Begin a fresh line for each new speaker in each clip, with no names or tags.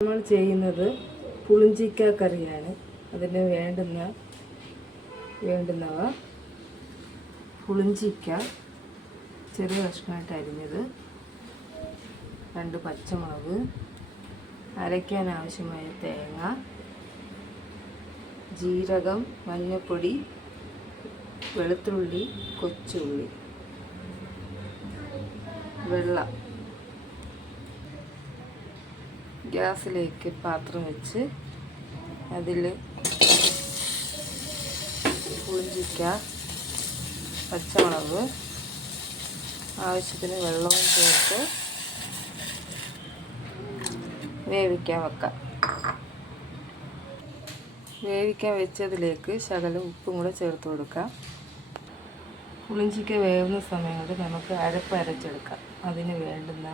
നമ്മൾ ചെയ്യുന്നത് പുളിഞ്ചിക്ക കറിയാണ്. അതിന് വേണ്ടുന്ന വേണ്ടുന്നവ പുളിഞ്ചിക്ക ചെറിയ കഷ്ണമായിട്ട് അരിഞ്ഞത് രണ്ട് പച്ചമുളക് അരയ്ക്കാൻ ആവശ്യമായ തേങ്ങ ജീരകം മഞ്ഞൾപ്പൊടി വെളുത്തുള്ളി കൊച്ചുള്ളി വെള്ളം ഗ്യാസിലേക്ക് പാത്രം വെച്ച് അതിൽ പുളിഞ്ചിക്ക പച്ചമുളക് ആവശ്യത്തിന് വെള്ളവും ചേർത്ത് വേവിക്കാൻ വെക്കാം. വേവിക്കാൻ വെച്ചതിലേക്ക് ശകലം ഉപ്പും കൂടെ ചേർത്ത് കൊടുക്കാം. പുളിഞ്ചിക്ക വേവുന്ന സമയത്ത് നമുക്ക് അരപ്പ് അരച്ചെടുക്കാം. അതിന് വേണ്ടുന്ന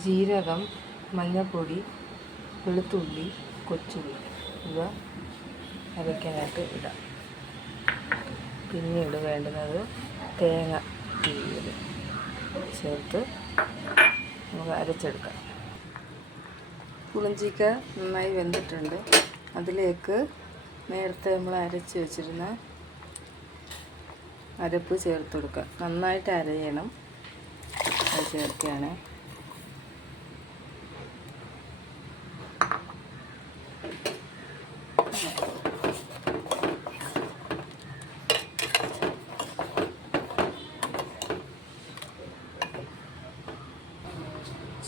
ജീരകം മഞ്ഞൾപ്പൊടി വെളുത്തുള്ളി കൊച്ചുള്ളി ഇവ അരയ്ക്കാനായിട്ട് ഇടാം. പിന്നീട് വേണ്ടുന്നത് തേങ്ങ തീയത് ചേർത്ത് നമുക്ക് അരച്ചെടുക്കാം. പുളിഞ്ചിക്ക നന്നായി വെന്തിട്ടുണ്ട്. അതിലേക്ക് നേരത്തെ നമ്മൾ അരച്ച് വെച്ചിരുന്ന അരപ്പ് ചേർത്ത് കൊടുക്കുക നന്നായിട്ട് അരയണം. അത് ചേർക്കുകയാണ്.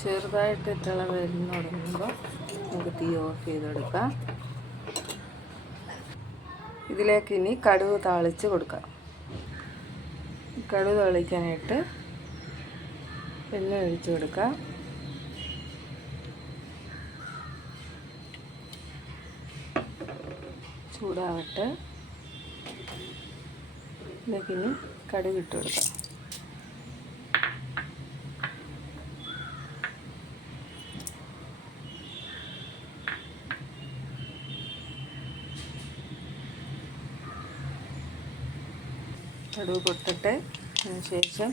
ചെറുതായിട്ട് ഇട്ടള വരുന്ന തുടങ്ങുമ്പോൾ നമുക്ക് തീ ഓഫ് ചെയ്തെടുക്കാം. ഇതിലേക്ക് ഇനി കടുവ് താളിച്ച് കൊടുക്കാം. കടുവ് താളിക്കാനായിട്ട് എണ്ണ ഒഴിച്ച് കൊടുക്കാം. ചൂടാവട്ടെ. ഇതിലേക്ക് ഇനി കടുവിട്ട് കൊടുക്കാം. കടുക് പൊട്ടട്ടെ അതിനുശേഷം ശേഷം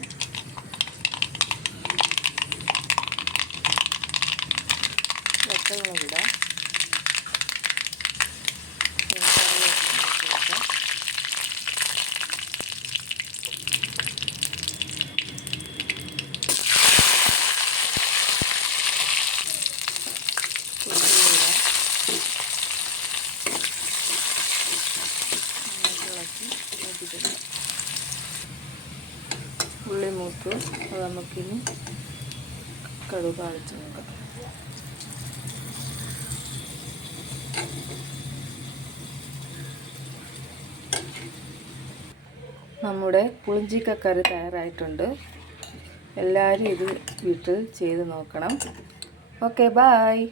വറ്റമുളക് ഇടാം. ഇളക്കി നോക്കിയിട്ട് ഉള്ളി മൂത്തു. അത് നമുക്കിനി കടുക് അടിച്ചു നോക്കാം നമ്മുടെ പുളിഞ്ചിക്കക്കറി തയ്യാറായിട്ടുണ്ട്. എല്ലാവരും ഇത് വീട്ടിൽ ചെയ്ത് നോക്കണം. Okay bye